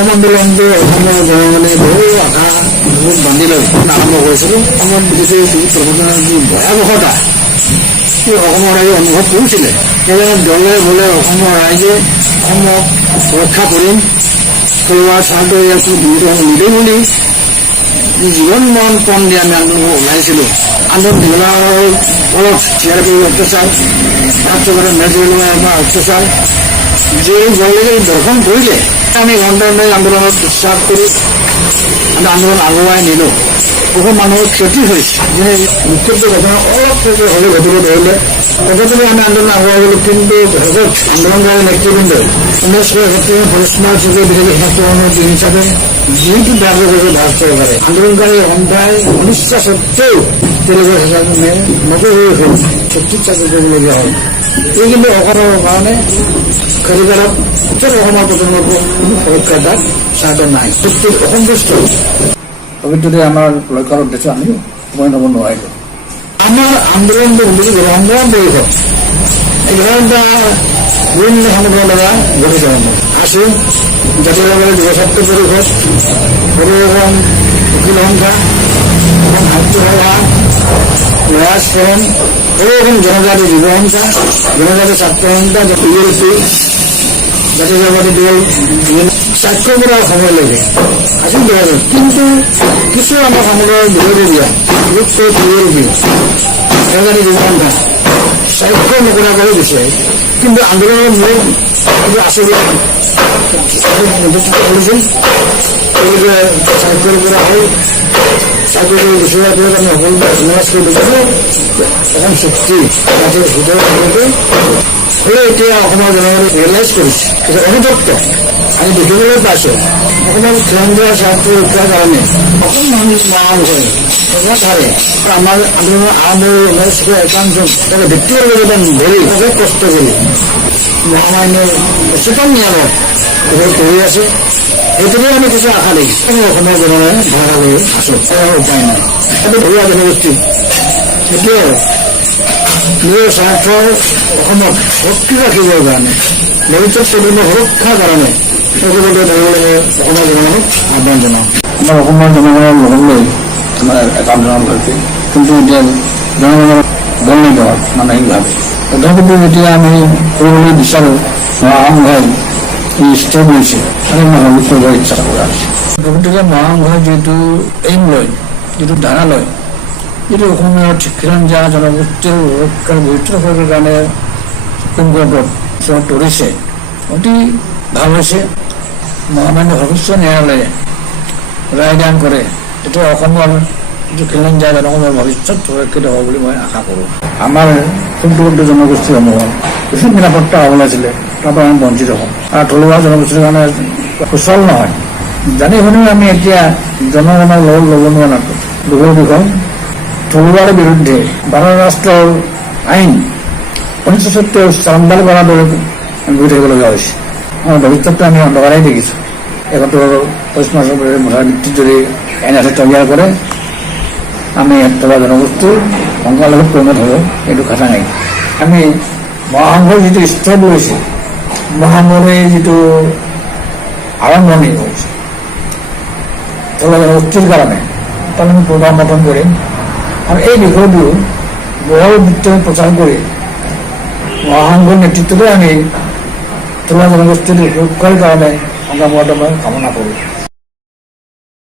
অসম আন্দোলনটো অসমৰ জনগণে বহু আশা বহুত বান্ধি লৈ আৰম্ভ কৰিছিলোঁ। অসমত যিটো প্ৰশাসনৰ যি ভয়াৱহতা সেই অসমৰ ৰাইজে অনুভৱ কৰিছিলে। সেইকাৰণে দলে বলে অসমৰ ৰাইজে অসমক ৰক্ষা কৰিম, থলুৱা স্বাৰ্থ ইয়াতো নিদিওঁ বুলি জীৱন মৰণ পণ দি আমি আন্দোলন ওলাইছিলোঁ। আন্দোলন দীঘলাৰ ফলত চিআৰপিৰ অত্যাচাৰ, ৰাষ্ট্ৰপতি মেজৰিলোৱা অত্যাচাৰ যি জললৈকে দৰ্শন কৰিলে আমি ঘণ্টা আন্দোলনত বিশ্বাস কৰি আমি আন্দোলন আগুৱাই নিলোঁ। বহু মানুহৰ ক্ষতি হৈছে, যেনে বিক্ষিপ্ত ঘটনা অলপ হ'লে ঘটিব ধৰিলে তথাপিও আমি আন্দোলন আগুৱাই গ'লোঁ। কিন্তু আন্দোলনকাৰী নেতৃবৃন্দই 1971 ফৰেষ্ট মাৰ্চ বিজেপি শাস্ত্ৰৰ দিন হিচাপে যিটো দাবী কৰিছে ভাৰত চৰকাৰে আন্দোলনকাৰী সন্থাই অনিচ্ছা সত্ত্বেও তেওঁলোকৰ হিচাপে নকৰি হ'ল চুক্তিত চাকৰি কৰিবলগীয়া হ'ল। এই কিন্তু অসমৰ কাৰণে ক্ষতিকাৰক অসমৰ প্ৰজন্মৰ সুৰক্ষা তাত স্বাৰ্থ নাই। চুক্তিত অসন্তুষ্ট প্ৰকৃততে আমাৰ লক্ষ্যৰ উদ্দেশ্য আমি উপনীত হ'ব নোৱাৰিলোঁ। আমাৰ আন্দোলনটো সংগ্ৰাম পৰিষদ এঘাৰটা বিভিন্ন সংগঠনৰ দ্বাৰা গঠিত আছে। জাতীয়তাবাদী যুৱ ছাত্ৰ পৰিষদ, সৰ্বখন উকিল সংঘা, সাহিত্য সভা, লয়াৰ্ছ ফ'ৰাম, সৰ্বখন জনজাতি যুৱ সংঘা, জনজাতি ছাত্ৰ সংঘা, ULP, জাতীয়তাবাদী দল স্বাক্ষৰ কৰাৰ সময়লৈকে আছিল 2000। কিন্তু কিছু আমাৰ সমাজৰ বিৰোধীয়া ULP জনজাতি যুৱ সংঘা স্বাক্ষৰ নকৰাকৈ দিছে। কিন্তু আন্দোলনৰ মূল আছে কৰিছিল তেওঁলোকে স্বাক্ষৰ কৰা হ'ল। স্বাক্ষৰ কৰি বিচৰাৰ পিছত আমি সকলোকে ধন্যবাদ কৰি দিছিলোঁ। এখন চুক্তি জাতিৰ ভিতৰত এতিয়া অসমৰ জনগণে ৰিয়েলাইজ কৰিছে, অনুতপ্ত আমি দেখিবলৈ পাইছোঁ। অসমৰ কেন্দ্ৰীয় স্বাৰ্থ ৰক্ষাৰ কাৰণে অসম মানুহ ধাৰে আমাৰ আন্দোলনৰ আৰম্ভ 1951 ব্যক্তিগত যোগদান ধৰি অশেষ কষ্ট কৰি মহামান্যৰ উচ্চতম ন্যায়ালয়ত কৰি আছে। সেইটোকে আমি কিছু আশা দেখি অসমৰ জনগণে ধাৰা লৈ আছোঁ। উপায় নাই। সেইটো ঘৰুৱা জনগোষ্ঠী এতিয়া নিজৰ স্বাৰ্থৰ অসমত শক্তি ৰাখিবৰ কাৰণে ভৱিষ্যত প্ৰজন্মৰ সুৰক্ষাৰ কাৰণে সকলোকে ধৰিব লাগে। অসমৰ জনগণক আহ্বান জনাওঁ। আমাৰ অসমৰ জনগণৰ লগত লৈ আমাৰ এটা আন্দোলন কৰিছে, কিন্তু এতিয়া জনগণৰ গণ নিদিওঁ মানসিকভাৱে। তথাপিতো যেতিয়া আমি কৰিবলৈ বিচাৰোঁ মহাসংঘই স্থিৰ কৰিছে আৰু মই কৰিব ইচ্ছা কৰা হৈছে। প্ৰকৃততে মহাসংঘই যিটো এইম লয়, যিটো ধাৰা লয়, যিটো অসমীয়া খিলঞ্জীয়া জনগোষ্ঠীৰ সুৰক্ষাৰ বৈঠকৰ কাৰণে সুপ্ৰিম কোৰ্টত ওচৰত ধৰিছে, অতি ভাল হৈছে। মহামান্য সৰ্বোচ্চ ন্যায়ালয়ে ৰায়দান কৰে, তেতিয়া অসমৰ যিটো খিলঞ্জীয়া জনগণৰ ভৱিষ্যত সুৰক্ষিত হ'ব বুলি মই আশা কৰোঁ। আমাৰ ক্ষুদ্ৰ জনগোষ্ঠীসমূহৰ উচিত নিৰাপত্তা হ'ব লাগিছিলে, তাৰপৰা আমি বঞ্চিত হওঁ। আৰু থলুৱা জনগোষ্ঠীৰ কাৰণে সুচল নহয়। জানি শুনিও আমি এতিয়া জনগণৰ লগত ল'ব নোৱাৰা দুখৰ বিষয় থলুৱাৰ বিৰুদ্ধে ভাৰত ৰাষ্ট্ৰৰ আইন 1970 চান্দাল কৰাৰ দৰে গৈ থাকিবলগীয়া হৈছে। আমাৰ ভৱিষ্যতটো আমি অন্ধকাৰেই দেখিছোঁ। 71 মাৰ্চৰ মুঠাৰ ভিত্তিত যদি আইন আছে তৈয়াৰ কৰে আমি থলুৱা জনগোষ্ঠীৰ সংখ্যালঘুত পৰিণত হ'ব, এইটো কথা নাই। আমি মহাসংঘৰ যিটো ষ্টেপ লৈছে, মহাসংঘৰে যিটো আৰম্ভণি হৈছে থলুৱা জনগোষ্ঠীৰ কাৰণে তাক আমি পুনৰ্সমৰ্থন কৰিম। আৰু এই বিষয়টো বহু বৃত্তই প্ৰচাৰ কৰি মহাসংঘৰ নেতৃত্বতে আমি থলুৱা জনগোষ্ঠীৰ সুৰক্ষাৰ কাৰণে সংগ্ৰাম কৰাটো মই কামনা কৰোঁ।